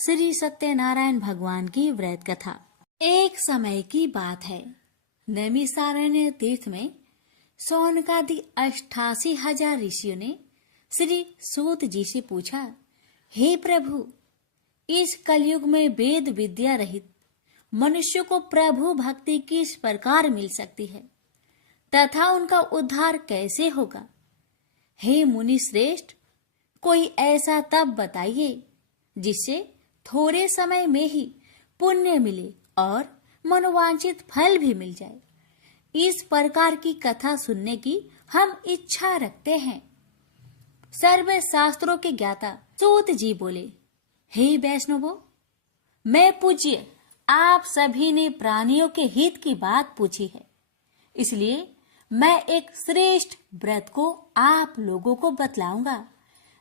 श्री सत्यनारायण भगवान की व्रत कथा। एक समय की बात है, नैमिषारण्य तीर्थ में सौनकादि 88,000 ऋषियों ने श्री सूत जी से पूछा, हे प्रभु, इस कलयुग में वेद विद्या रहित मनुष्य को प्रभु भक्ति किस प्रकार मिल सकती है तथा उनका उद्धार कैसे होगा? हे मुनि श्रेष्ठ, कोई ऐसा तप बताइए जिससे थोड़े समय में ही पुण्य मिले और मनोवांछित फल भी मिल जाए। इस प्रकार की कथा सुनने की हम इच्छा रखते हैं। सर्व शास्त्रों के ज्ञाता सूत जी बोले, हे वैष्णवों, मैं पूज्य आप सभी ने प्राणियों के हित की बात पूछी है, इसलिए मैं एक श्रेष्ठ व्रत को आप लोगों को बतलाऊंगा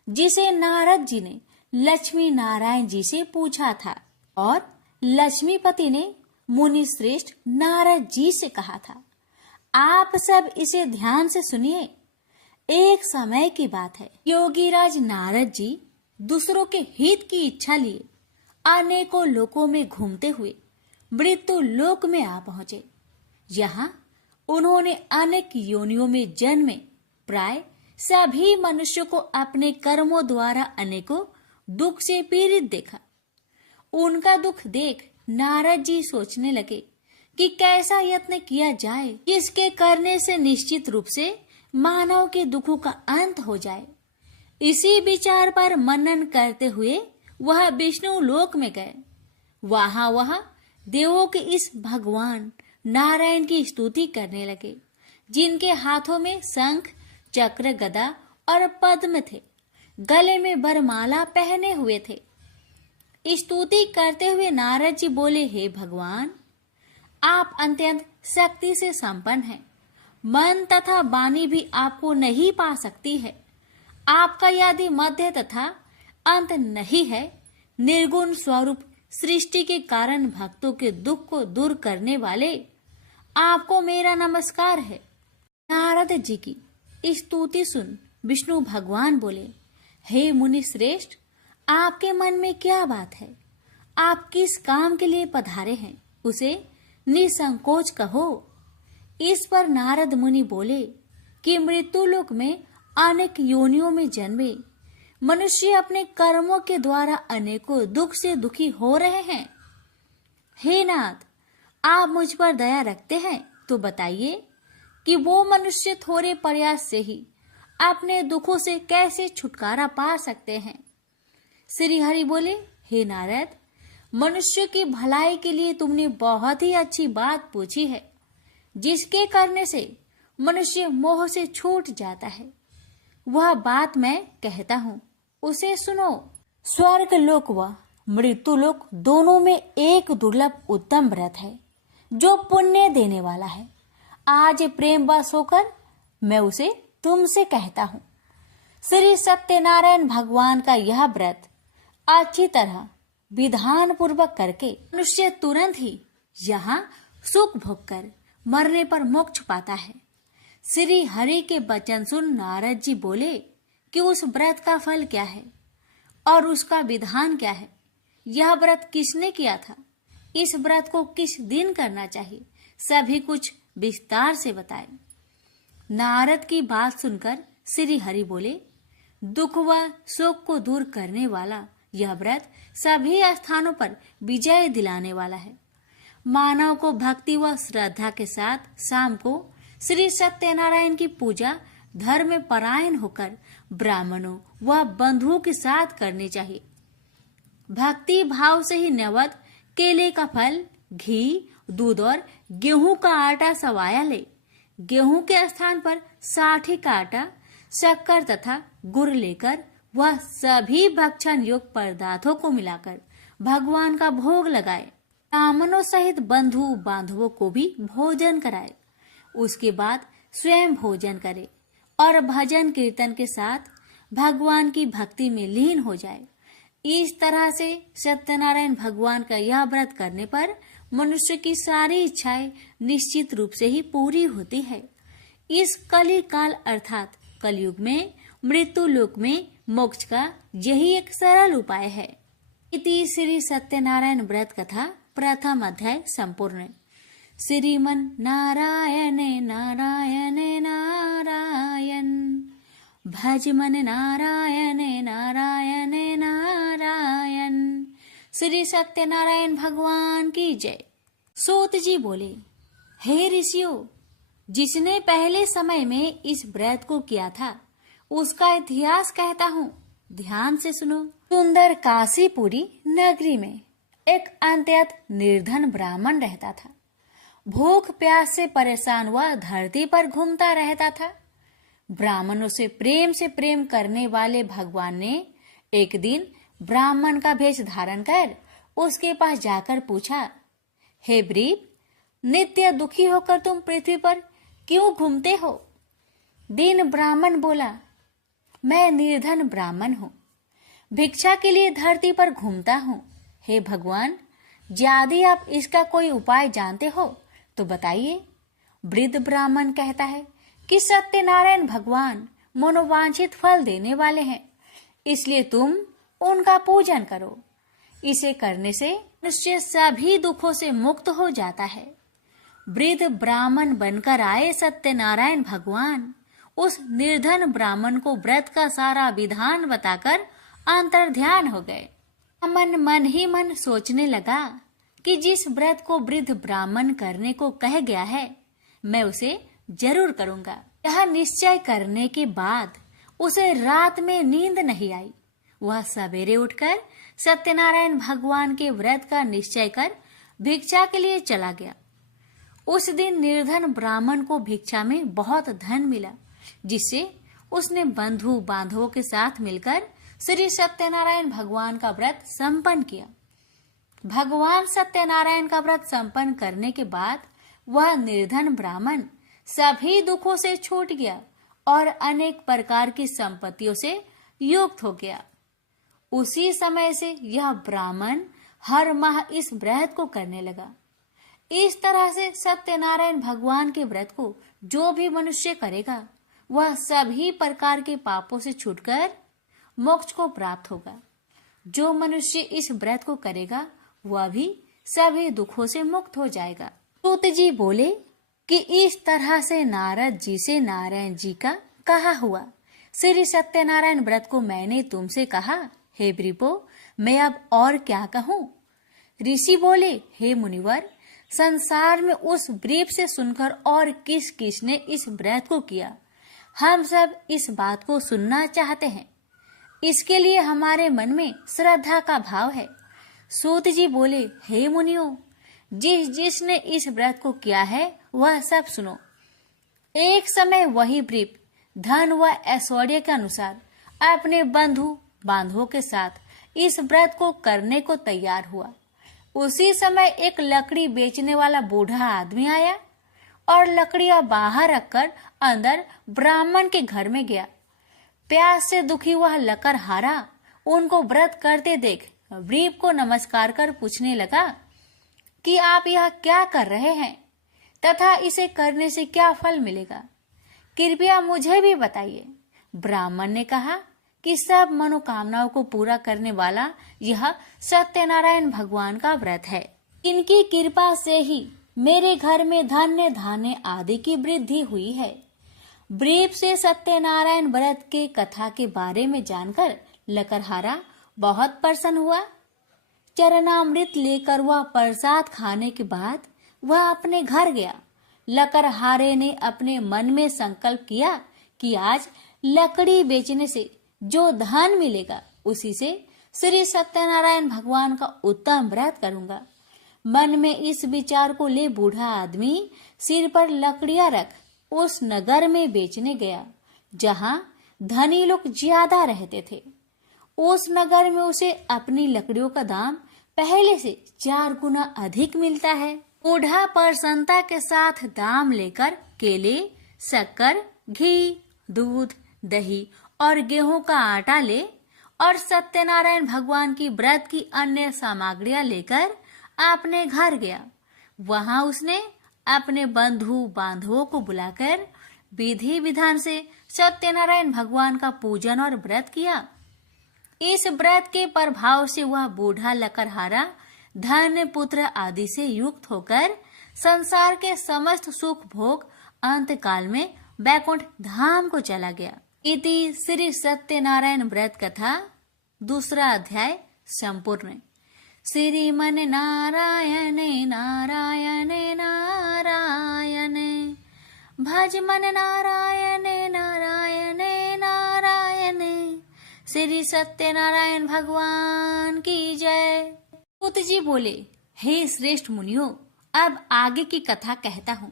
जिसे नारद जी ने लक्ष्मी नारायण जी से पूछा था और लक्ष्मीपति ने मुनि श्रेष्ठ नारद जी से कहा था। आप सब इसे ध्यान से सुनिए। एक समय की बात है, योगीराज नारद जी दूसरों के हित की इच्छा लिए अनेकों लोकों में घूमते हुए मृत्यु लोक में आ पहुंचे। यहाँ उन्होंने अनेक योनियों में जन्मे प्राय सभी मनुष्यों को अपने कर्मों द्वारा अनेकों दुख से पीड़ित देखा। उनका दुख देख नारद जी सोचने लगे कि कैसा यत्न किया जाए जिसके करने से निश्चित रूप से मानव के दुखों का अंत हो जाए। इसी विचार पर मनन करते हुए वह विष्णु लोक में गए। वह देवों के इस भगवान नारायण की स्तुति करने लगे, जिनके हाथों में शंख, चक्र, गदा और पद्म थे, गले में वरमाला पहने हुए थे। स्तुति करते हुए नारद जी बोले, हे भगवान, आप अत्यंत शक्ति से संपन्न हैं। मन तथा वाणी भी आपको नहीं पा सकती है। आपका यदि मध्य तथा अंत नहीं है, निर्गुण स्वरूप सृष्टि के कारण भक्तों के दुख को दूर करने वाले आपको मेरा नमस्कार है। नारद जी की स्तुति सुन विष्णु भगवान बोले, हे मुनि श्रेष्ठ, आपके मन में क्या बात है? आप किस काम के लिए पधारे हैं, उसे निसंकोच कहो। इस पर नारद मुनि बोले कि मृत्यु लोक में अनेक योनियों में जन्मे मनुष्य अपने कर्मों के द्वारा अनेकों दुख से दुखी हो रहे हैं। हे नाथ, आप मुझ पर दया रखते हैं तो बताइए कि वो मनुष्य थोड़े प्रयास से ही अपने दुखों से कैसे छुटकारा पा सकते हैं। श्री हरि बोले, हे नारद, मनुष्य की भलाई के लिए तुमने बहुत ही अच्छी बात पूछी है, जिसके करने से मनुष्य मोह से छूट जाता है। वह बात मैं कहता हूँ, उसे सुनो। स्वर्ग लोक व मृत्यु लोक दोनों में एक दुर्लभ उत्तम व्रत है जो पुण्य देने वाला है। आज प्रेम वश होकर मैं उसे तुमसे कहता हूँ। श्री सत्यनारायण भगवान का यह व्रत अच्छी तरह विधान पूर्वक करके मनुष्य तुरंत ही यहाँ सुख भोग कर मरने पर मोक्ष पाता है। श्री हरि के वचन सुन नारद जी बोले कि उस व्रत का फल क्या है और उसका विधान क्या है। यह व्रत किसने किया था, इस व्रत को किस दिन करना चाहिए, सभी कुछ विस्तार से बताए। नारद की बात सुनकर श्री हरि बोले, दुख व शोक को दूर करने वाला यह व्रत सभी स्थानों पर विजय दिलाने वाला है। मानव को भक्ति व श्रद्धा के साथ शाम को श्री सत्यनारायण की पूजा धर्म में परायण होकर ब्राह्मणों व बंधुओं के साथ करनी चाहिए। भक्ति भाव से ही नैवेद्य केले का फल, घी, दूध और गेहूं का आटा सवाया ले। गेहूं के स्थान पर साठी का आटा, शक्कर तथा गुड़ लेकर वह सभी भक्षण योग्य पदार्थों को मिलाकर भगवान का भोग लगाए। ब्राह्मणों सहित बंधु बांधवों को भी भोजन कराए। उसके बाद स्वयं भोजन करे और भजन कीर्तन के साथ भगवान की भक्ति में लीन हो जाए। इस तरह से सत्यनारायण भगवान का यह व्रत करने पर मनुष्य की सारी इच्छाएं निश्चित रूप से ही पूरी होती है। इस कली काल अर्थात कलयुग में मृत्यु लोक में मोक्ष का यही एक सरल उपाय है। इति श्री सत्यनारायण व्रत कथा प्रथम अध्याय संपूर्ण। श्रीमन नारायणे नारायणे नारायण, भज मन नारायणे नारायणे नारायण। श्री सत्यनारायण भगवान की जय। सूत जी बोले, हे ऋषियों, जिसने पहले समय में इस व्रत को किया था उसका इतिहास कहता हूँ, ध्यान से सुनो। सुंदर काशीपुरी नगरी में एक अत्यंत निर्धन ब्राह्मण रहता था। भूख प्यास से परेशान हुआ धरती पर घूमता रहता था। ब्राह्मणों से प्रेम करने वाले भगवान ने एक दिन ब्राह्मण का भेष धारण कर उसके पास जाकर पूछा, हे ब्रीप, नित्य दुखी होकर तुम पृथ्वी पर क्यों घूमते हो? दीन ब्राह्मण बोला, मैं निर्धन ब्राह्मण हूँ, भिक्षा के लिए धरती पर घूमता हूँ। हे भगवान, यदि आप इसका कोई उपाय जानते हो तो बताइए। वृद्ध ब्राह्मण कहता है कि सत्यनारायण भगवान मनोवांछित फल देने वाले हैं, इसलिए तुम उनका पूजन करो। इसे करने से मनुष्य सभी दुखों से मुक्त हो जाता है। वृद्ध ब्राह्मण बनकर आए सत्यनारायण भगवान उस निर्धन ब्राह्मण को व्रत का सारा विधान बताकर अंतर्ध्यान हो गए। मन ही मन सोचने लगा कि जिस व्रत को वृद्ध ब्राह्मण करने को कह गया है मैं उसे जरूर करूंगा। यह निश्चय करने के बाद उसे रात में नींद नहीं आई। वह सवेरे उठकर सत्यनारायण भगवान के व्रत का निश्चय कर भिक्षा के लिए चला गया। उस दिन निर्धन ब्राह्मण को भिक्षा में बहुत धन मिला, जिससे उसने बंधु बांधवों के साथ मिलकर श्री सत्यनारायण भगवान का व्रत संपन्न किया। भगवान सत्यनारायण का व्रत संपन्न करने के बाद वह निर्धन ब्राह्मण सभी दुखों से छूट गया और अनेक प्रकार की संपत्तियों से युक्त हो गया। उसी समय से यह ब्राह्मण हर माह इस व्रत को करने लगा। इस तरह से सत्यनारायण भगवान के व्रत को जो भी मनुष्य करेगा वह सभी प्रकार के पापों से छूटकर मोक्ष को प्राप्त होगा। जो मनुष्य इस व्रत को करेगा वह भी सभी दुखों से मुक्त हो जाएगा। सूत जी बोले कि इस तरह से नारद जी से नारायण जी का कहा हुआ श्री सत्यनारायण व्रत को मैंने तुमसे कहा। हे ब्रीपो, मैं अब और क्या कहूँ? ऋषि बोले, हे मुनिवर, संसार में उस ब्रीप से सुनकर और किस किस ने इस व्रत को किया, हम सब इस बात को सुनना चाहते हैं। इसके लिए हमारे मन में श्रद्धा का भाव है। सूत जी बोले, हे मुनियों, जिसने इस व्रत को किया है वह सब सुनो। एक समय वही ब्रीप धन व ऐश्वर्य के अनुसार अपने बंधु बांधवों के साथ इस व्रत को करने को तैयार हुआ। उसी समय एक लकड़ी बेचने वाला बूढ़ा आदमी आया और लकड़ियां बाहर रखकर अंदर ब्राह्मण के घर में गया। प्यास से दुखी वह लकड़हारा उनको व्रत करते देख ब्रीप को नमस्कार कर पूछने लगा कि आप यह क्या कर रहे हैं तथा इसे करने से क्या फल मिलेगा, कृपया मुझे भी बताइए। ब्राह्मण ने कहा कि सब मनोकामनाओं को पूरा करने वाला यह सत्यनारायण भगवान का व्रत है। इनकी कृपा से ही मेरे घर में धान्य धान्य आदि की वृद्धि हुई है। ब्रीप से सत्यनारायण व्रत के कथा के बारे में जानकर लकड़हारा बहुत प्रसन्न हुआ। चरणामृत लेकर वह प्रसाद खाने के बाद वह अपने घर गया। लकड़हारे ने अपने मन में संकल्प किया कि आज लकड़ी बेचने से जो धन मिलेगा उसी से श्री सत्यनारायण भगवान का उत्तम व्रत करूंगा। मन में इस विचार को ले बूढ़ा आदमी सिर पर लकड़ियां रख उस नगर में बेचने गया जहां धनी लोग ज्यादा रहते थे। उस नगर में उसे अपनी लकड़ियों का दाम पहले से 4 गुना अधिक मिलता है। बूढ़ा प्रसन्नता के साथ दाम लेकर केले, शक्कर, घी, दूध, दही और गेहूं का आटा ले और सत्यनारायण भगवान की व्रत की अन्य सामग्रियां लेकर अपने घर गया। वहां उसने अपने बंधु बांधवों को बुलाकर विधि विधान से सत्यनारायण भगवान का पूजन और व्रत किया। इस व्रत के प्रभाव से वह बूढ़ा लकड़हारा धन पुत्र आदि से युक्त होकर संसार के समस्त सुख भोग अंत काल में बैकुंठ धाम को चला गया। इति श्री सत्यनारायण व्रत कथा 2 अध्याय संपूर्ण। श्रीमन नारायण नारायण नारायण भज मन नारायण नारायण नारायण। श्री सत्यनारायण भगवान की जय। पूत जी बोले, हे श्रेष्ठ मुनियों, अब आगे की कथा कहता हूँ।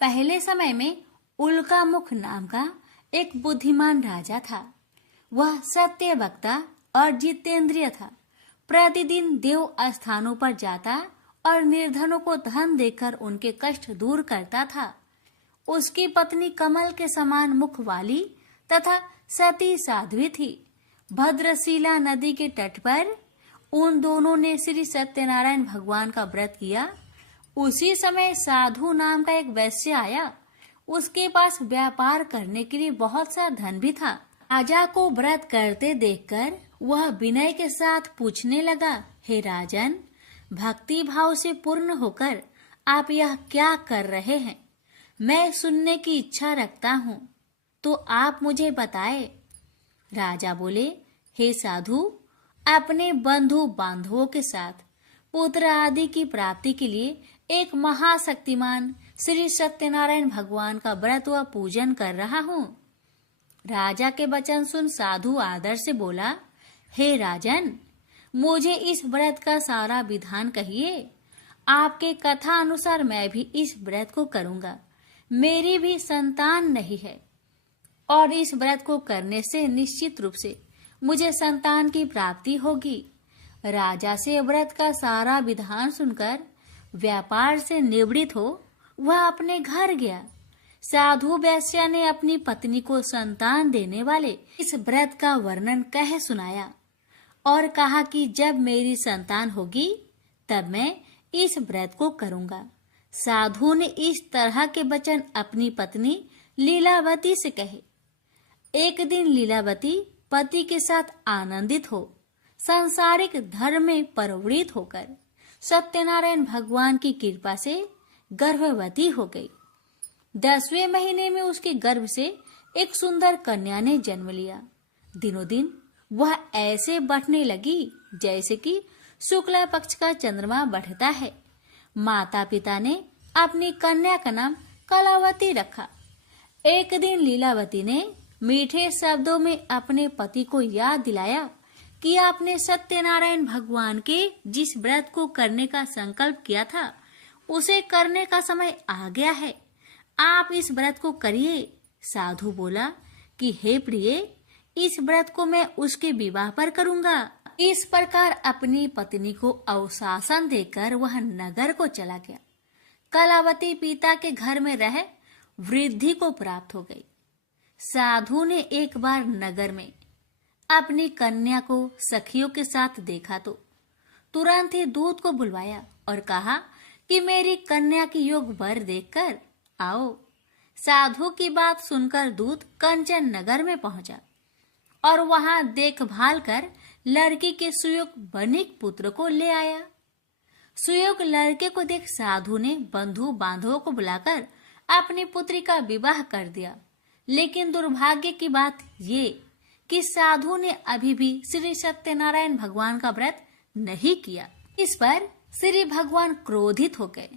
पहले समय में उल्का मुख नाम का एक बुद्धिमान राजा था। वह सत्य वक्ता और जितेंद्रिय था। प्रतिदिन देव स्थानों पर जाता और निर्धनों को धन देकर उनके कष्ट दूर करता था। उसकी पत्नी कमल के समान मुख वाली तथा सती साध्वी थी। भद्रशिला नदी के तट पर उन दोनों ने श्री सत्यनारायण भगवान का व्रत किया। उसी समय साधु नाम का एक वैश्य आया। उसके पास व्यापार करने के लिए बहुत सा धन भी था। राजा को व्रत करते देखकर वह विनय के साथ पूछने लगा, हे राजन, भक्ति भाव से पूर्ण होकर आप यह क्या कर रहे हैं? मैं सुनने की इच्छा रखता हूँ, तो आप मुझे बताए। राजा बोले, हे साधु, अपने बंधु बांधवों के साथ पुत्र आदि की प्राप्ति के लिए एक महाशक्तिमान श्री सत्यनारायण भगवान का व्रत व पूजन कर रहा हूँ। राजा के वचन सुन साधु आदर से बोला, हे राजन, मुझे इस व्रत का सारा विधान कहिए। आपके कथा अनुसार मैं भी इस व्रत को करूँगा। मेरी भी संतान नहीं है और इस व्रत को करने से निश्चित रूप से मुझे संतान की प्राप्ति होगी। राजा से व्रत का सारा विधान सुनकर व्यापार से निवृत्त हो वह अपने घर गया। साधु वैश्य ने अपनी पत्नी को संतान देने वाले इस व्रत का वर्णन कह सुनाया और कहा कि जब मेरी संतान होगी तब मैं इस व्रत को करूंगा। साधु ने इस तरह के वचन अपनी पत्नी लीलावती से कहे। एक दिन लीलावती पति के साथ आनंदित हो सांसारिक धर्म में प्रवृत्त होकर सत्यनारायण भगवान की कृपा से गर्भवती हो गई। 10वें महीने में उसके गर्भ से एक सुंदर कन्या ने जन्म लिया। दिनों दिन वह ऐसे बढ़ने लगी जैसे कि शुक्ला पक्ष का चंद्रमा बढ़ता है। माता पिता ने अपनी कन्या का नाम कलावती रखा। एक दिन लीलावती ने मीठे शब्दों में अपने पति को याद दिलाया कि आपने सत्यनारायण भगवान के जिस व्रत को करने का संकल्प किया था उसे करने का समय आ गया है। आप इस व्रत को करिए। साधु बोला कि हे प्रिय, इस व्रत को मैं उसके विवाह पर करूंगा। इस प्रकार अपनी पत्नी को अवशासन देकर वह नगर को चला गया। कलावती पिता के घर में रह वृद्धि को प्राप्त हो गई। साधु ने एक बार नगर में अपनी कन्या को सखियों के साथ देखा तो तुरंत ही दूत को बुलवाया और कहा कि मेरी कन्या की योग वर देखकर आओ। साधु की बात सुनकर दूत कंचन नगर में पहुंचा और वहां देखभाल कर लड़की के सुयोग बनिक पुत्र को ले आया। सुयोग लड़के को देख साधु ने बंधु बांधवों को बुलाकर अपनी पुत्री का विवाह कर दिया। लेकिन दुर्भाग्य की बात ये कि साधु ने अभी भी श्री सत्यनारायण भगवान का व्रत नहीं किया। इस पर श्री भगवान क्रोधित हो गए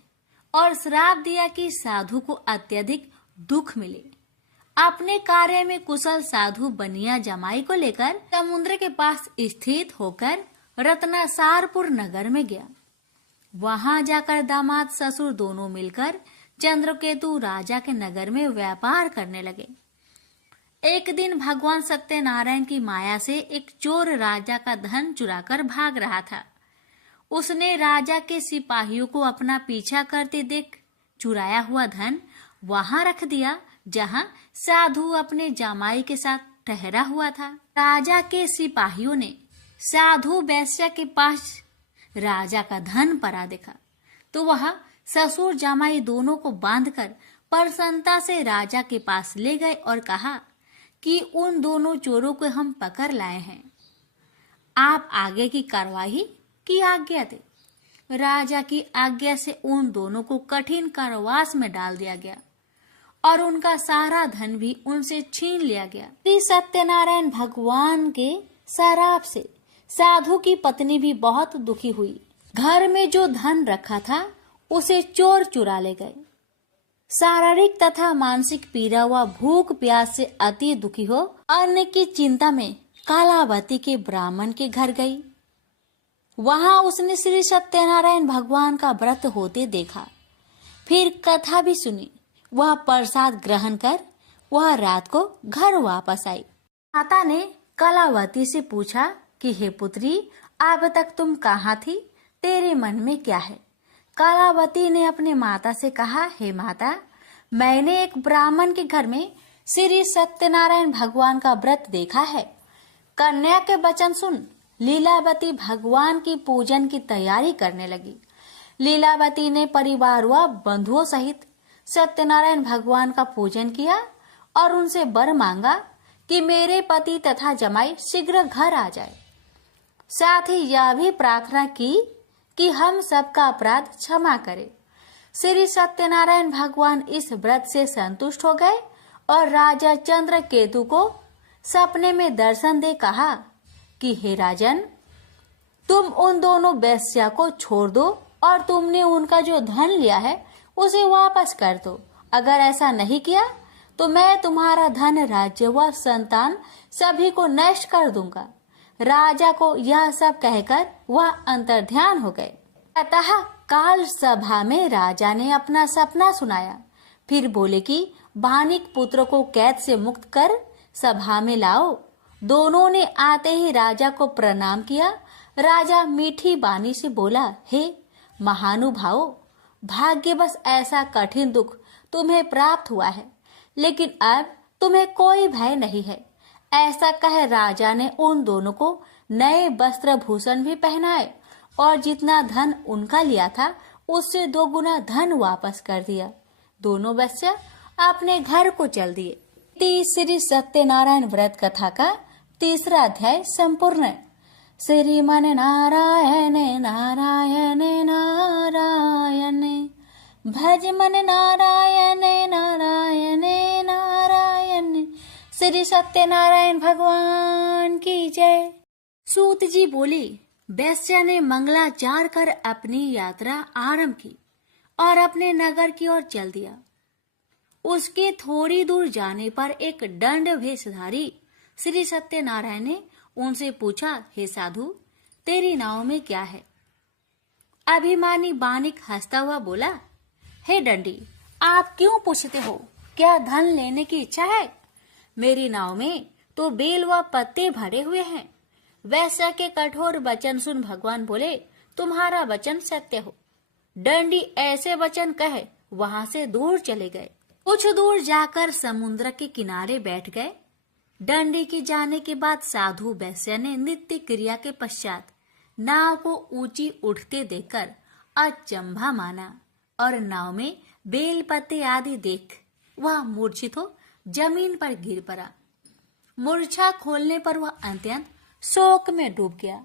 और श्राप दिया कि साधु को अत्यधिक दुख मिले। अपने कार्य में कुशल साधु बनिया जमाई को लेकर समुद्र के पास स्थित होकर रत्नासारपुर नगर में गया। वहां जाकर दामाद ससुर दोनों मिलकर चंद्रकेतु राजा के नगर में व्यापार करने लगे। एक दिन भगवान सत्यनारायण की माया से एक चोर राजा का धन चुराकर भाग रहा था। उसने राजा के सिपाहियों को अपना पीछा करते देख चुराया हुआ धन वहां रख दिया जहां साधु अपने जामाई के साथ ठहरा हुआ था। राजा के सिपाहियों ने साधु वैश्य के पास राजा का धन पड़ा देखा तो वह ससुर जामाई दोनों को बांधकर प्रसन्नता से राजा के पास ले गए और कहा कि उन दोनों चोरों को हम पकड़ लाए हैं। आप आगे की कार्यवाही की आज्ञा दे। राजा की आज्ञा से उन दोनों को कठिन कारावास में डाल दिया गया और उनका सारा धन भी उनसे छीन लिया गया। श्री सत्यनारायण भगवान के शराप से साधु की पत्नी भी बहुत दुखी हुई। घर में जो धन रखा था उसे चोर चुरा ले गए। शारीरिक तथा मानसिक पीड़ा व भूख प्यास से अति दुखी हो अन्न की चिंता में कालावती के ब्राह्मण के घर गई। वहां उसने श्री सत्यनारायण भगवान का व्रत होते देखा। फिर कथा भी सुनी। वह प्रसाद ग्रहण कर वह रात को घर वापस आई। माता ने कलावती से पूछा कि हे पुत्री, अब तक तुम कहाँ थी? तेरे मन में क्या है? कलावती ने अपने माता से कहा, हे माता, मैंने एक ब्राह्मण के घर में श्री सत्यनारायण भगवान का व्रत देखा है। कन्या के वचन सुन। लीलावती भगवान की पूजन की तैयारी करने लगी। लीलावती ने परिवार व बंधुओं सहित सत्यनारायण भगवान का पूजन किया और उनसे वर मांगा कि मेरे पति तथा जमाई शीघ्र घर आ जाए। साथ ही यह भी प्रार्थना की कि हम सबका अपराध क्षमा करे। श्री सत्यनारायण भगवान इस व्रत से संतुष्ट हो गए और राजा चंद्रकेतु को सपने में दर्शन दे कहा कि हे राजन, तुम उन दोनों वेश्या को छोड़ दो और तुमने उनका जो धन लिया है उसे वापस कर दो। अगर ऐसा नहीं किया तो मैं तुम्हारा धन, राज्य व संतान सभी को नष्ट कर दूंगा। राजा को यह सब कहकर वह अंतर्ध्यान हो गए। अतः काल सभा में राजा ने अपना सपना सुनाया। फिर बोले कि बानिक पुत्र को कैद से मुक्त कर सभा में लाओ। दोनों ने आते ही राजा को प्रणाम किया। राजा मीठी बानी से बोला, हे महानुभावो, भाग्यवश ऐसा कठिन दुख तुम्हें प्राप्त हुआ है, लेकिन अब तुम्हें कोई भय नहीं है। ऐसा कह राजा ने उन दोनों को नए वस्त्र भूषण भी पहनाए और जितना धन उनका लिया था उससे 2 गुना धन वापस कर दिया। दोनों वेश्या अपने घर को चल दिए। श्री सत्यनारायण व्रत कथा का 3रा अध्याय संपूर्ण। श्रीमन नारायण नारायण नारायण, भज मन नारायण नारायण नारायण। श्री सत्यनारायण भगवान की जय। सूत जी बोली, वैश्या ने मंगलाचार कर अपनी यात्रा आरंभ की और अपने नगर की ओर चल दिया। उसके थोड़ी दूर जाने पर एक दंड वेशधारी श्री सत्यनारायण ने उनसे पूछा, हे साधु, तेरी नाव में क्या है? अभिमानी बानिक हंसता हुआ बोला, हे दंडी, आप क्यों पूछते हो? क्या धन लेने की इच्छा है? मेरी नाव में तो बेल व पत्ते भरे हुए हैं। वैश्या के कठोर वचन सुन भगवान बोले, तुम्हारा वचन सत्य हो। दंडी ऐसे वचन कहे वहां से दूर चले गए। कुछ दूर जाकर समुद्र के किनारे बैठ गए। दंडी के जाने के बाद साधु वैश्या ने नित्य क्रिया के पश्चात नाव को ऊंची उठते देखकर अचंभा माना और नाव में बेल पत्ते आदि देख वह मूर्छित हो जमीन पर गिर पड़ा। मूर्छा खोलने पर वह अत्यंत शोक में डूब गया।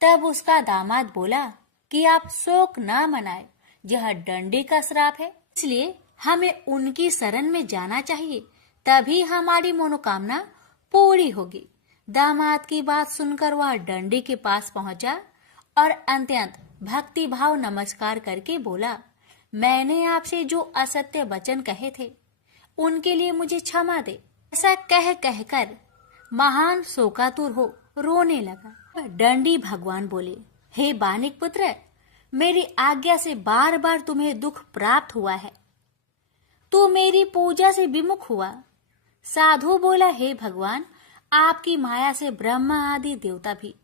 तब उसका दामाद बोला कि आप शोक ना मनाए, यह दंडी का श्राप है, इसलिए हमें उनकी शरण में जाना चाहिए, तभी हमारी मनोकामना पूरी होगी। दामाद की बात सुनकर वह दंडी के पास पहुंचा और अत्यंत भक्ति भाव नमस्कार करके बोला, मैंने आपसे जो असत्य वचन कहे थे उनके लिए मुझे क्षमा दे। ऐसा कहकर महान शोकातुर हो रोने लगा। दंडी भगवान बोले, हे बानिक पुत्र, मेरी आज्ञा से बार बार तुम्हें दुख प्राप्त हुआ है। तू मेरी पूजा से विमुख हुआ। साधु बोला, हे भगवान, आपकी माया से ब्रह्मा आदि देवता भी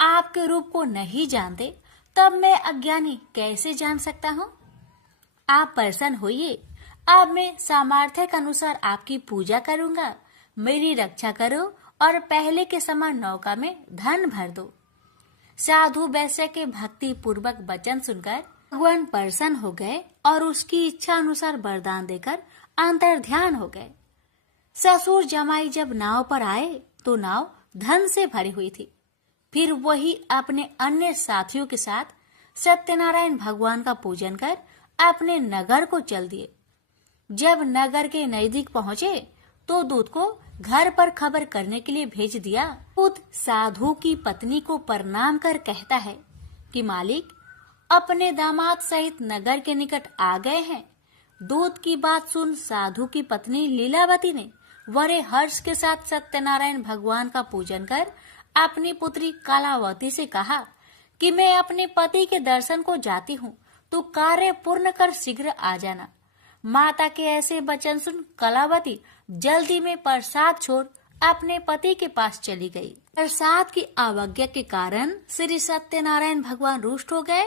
आपके रूप को नहीं जानते, तब मैं अज्ञानी कैसे जान सकता हूँ? आप प्रसन्न होइए, अब मैं सामर्थ्य के अनुसार आपकी पूजा करूंगा। मेरी रक्षा करो और पहले के समान नौका में धन भर दो। साधु वैश्य के भक्ति पूर्वक वचन सुनकर भगवान प्रसन्न हो गए और उसकी इच्छा अनुसार वरदान देकर अंतर्ध्यान हो गए। ससुर जमाई जब नाव पर आए तो नाव धन से भरी हुई थी। फिर वही अपने अन्य साथियों के साथ सत्यनारायण भगवान का पूजन कर अपने नगर को चल दिए। जब नगर के नजदीक पहुंचे तो दूत को घर पर खबर करने के लिए भेज दिया। दूत साधु की पत्नी को प्रणाम कर कहता है कि मालिक अपने दामाद सहित नगर के निकट आ गए हैं। दूत की बात सुन साधु की पत्नी लीलावती ने बड़े हर्ष के साथ सत्यनारायण भगवान का पूजन कर अपनी पुत्री कलावती से कहा कि मैं अपने पति के दर्शन को जाती हूँ, तो कार्य पूर्ण कर शीघ्र आ जाना। माता के ऐसे वचन सुन कलावती जल्दी में प्रसाद छोड़ अपने पति के पास चली गई। प्रसाद की अवज्ञा के कारण श्री सत्यनारायण भगवान रुष्ट हो गए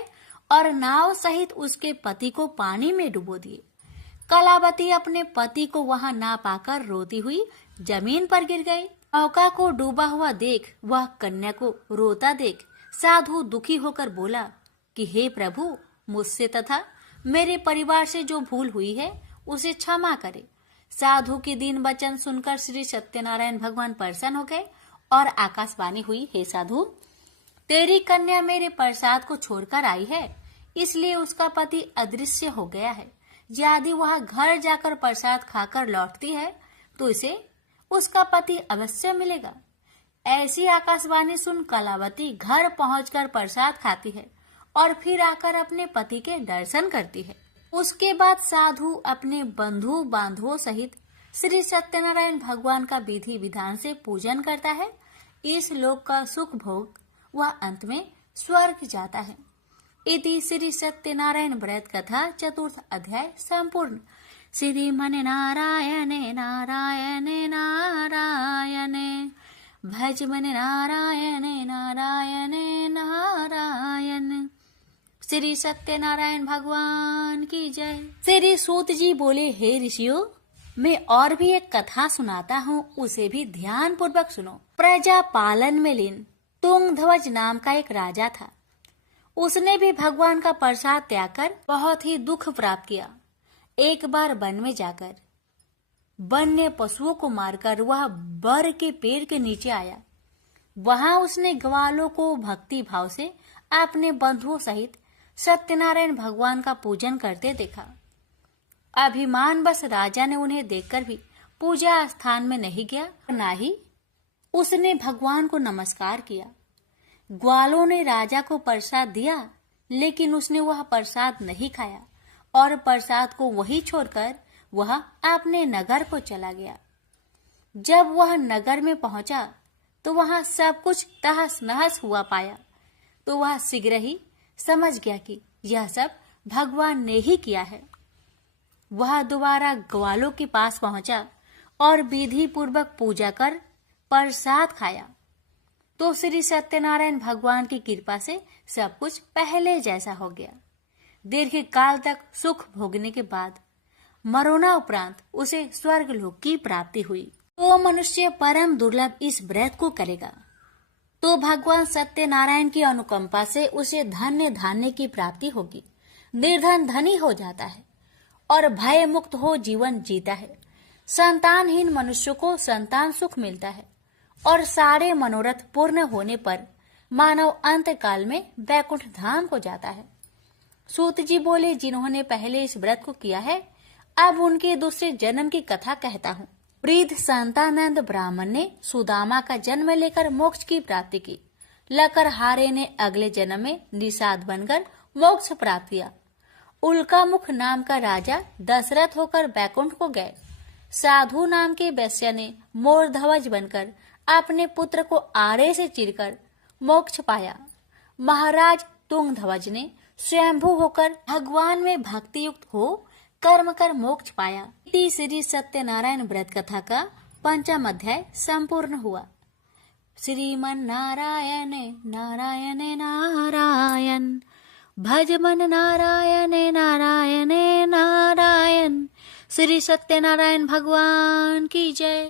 और नाव सहित उसके पति को पानी में डुबो दिए। कलावती अपने पति को वहां ना पाकर रोती हुई जमीन पर गिर गई। नौका को डूबा हुआ देख वह कन्या को रोता देख साधु दुखी होकर बोला कि हे प्रभु, मुझसे तथा मेरे परिवार से जो भूल हुई है उसे क्षमा करे। साधु के दीन वचन सुनकर श्री सत्यनारायण भगवान प्रसन्न हो गए और आकाशवाणी हुई, हे साधु, तेरी कन्या मेरे प्रसाद को छोड़कर आई है, इसलिए उसका पति अदृश्य हो गया है। यदि वह घर जाकर प्रसाद खाकर लौटती है तो इसे उसका पति अवश्य मिलेगा। ऐसी आकाशवाणी सुन कलावती घर पहुंचकर प्रसाद खाती है और फिर आकर अपने पति के दर्शन करती है। उसके बाद साधु अपने बंधु बांधवों सहित श्री सत्यनारायण भगवान का विधि विधान से पूजन करता है। इस लोक का सुख भोग वह अंत में स्वर्ग जाता है। इति श्री सत्यनारायण व्रत कथा चतुर्थ अध्याय संपूर्ण। श्रीमन नारायणे नारायणे नारायणे भज मन नारायणे नारायणे नारायण। श्री सत्यनारायण भगवान की जय। श्री सूत जी बोले, हे ऋषियों, मैं और भी एक कथा सुनाता हूँ, उसे भी ध्यान पूर्वक सुनो। प्रजा पालन में लीन तुंगध्वज नाम का एक राजा था। उसने भी भगवान का प्रसाद त्याग कर बहुत ही दुख प्राप्त किया। एक बार वन में जाकर वन्य पशुओं को मारकर वह बर के पेड़ के नीचे आया। वहां उसने ग्वालों को भक्ति भाव से अपने बंधुओं सहित सत्यनारायण भगवान का पूजन करते देखा। अभिमान बस राजा ने उन्हें देखकर भी पूजा स्थान में नहीं गया, न ही उसने भगवान को नमस्कार किया। ग्वालों ने राजा को प्रसाद दिया, लेकिन उसने वह प्रसाद नहीं खाया और प्रसाद को वहीं छोड़कर वह अपने नगर को चला गया। जब वह नगर में पहुंचा तो वहां सब कुछ तहस नहस हुआ पाया, तो वह शीघ्र ही समझ गया कि यह सब भगवान ने ही किया है। वह दोबारा ग्वालों के पास पहुंचा और विधि पूर्वक पूजा कर प्रसाद खाया, तो श्री सत्यनारायण भगवान की कृपा से सब कुछ पहले जैसा हो गया। दीर्घ काल तक सुख भोगने के बाद मरोना उपरांत उसे स्वर्ग लोक की प्राप्ति हुई। तो मनुष्य परम दुर्लभ इस व्रत को करेगा तो भगवान सत्यनारायण की अनुकंपा से उसे धन्य धान्य की प्राप्ति होगी। निर्धन धनी हो जाता है और भय मुक्त हो जीवन जीता है। संतानहीन मनुष्य को संतान सुख मिलता है और सारे मनोरथ पूर्ण होने पर मानव अंत काल में वैकुंठ धाम को जाता है। सूत जी बोले, जिन्होंने पहले इस व्रत को किया है, अब उनके दूसरे जन्म की कथा कहता हूँ। वृद्ध संतानंद ब्राह्मण ने सुदामा का जन्म लेकर मोक्ष की प्राप्ति की। लकरहारे ने अगले जन्म में निषाद बनकर मोक्ष प्राप्त किया। उल्कामुख नाम का राजा दशरथ होकर बैकुंठ को गए। साधु नाम के वैश्य ने मोरध्वज बनकर अपने पुत्र को आरे से चीरकर मोक्ष पाया। महाराज तुंगध्वज ने स्वयंभू होकर भगवान में भक्ति युक्त हो कर्म कर मोक्ष पाया। श्री सत्यनारायण व्रत कथा का 5वां अध्याय संपूर्ण हुआ। श्रीमन नारायण नारायण नारायण भज मन नारायण नारायण नारायण। श्री सत्यनारायण भगवान की जय।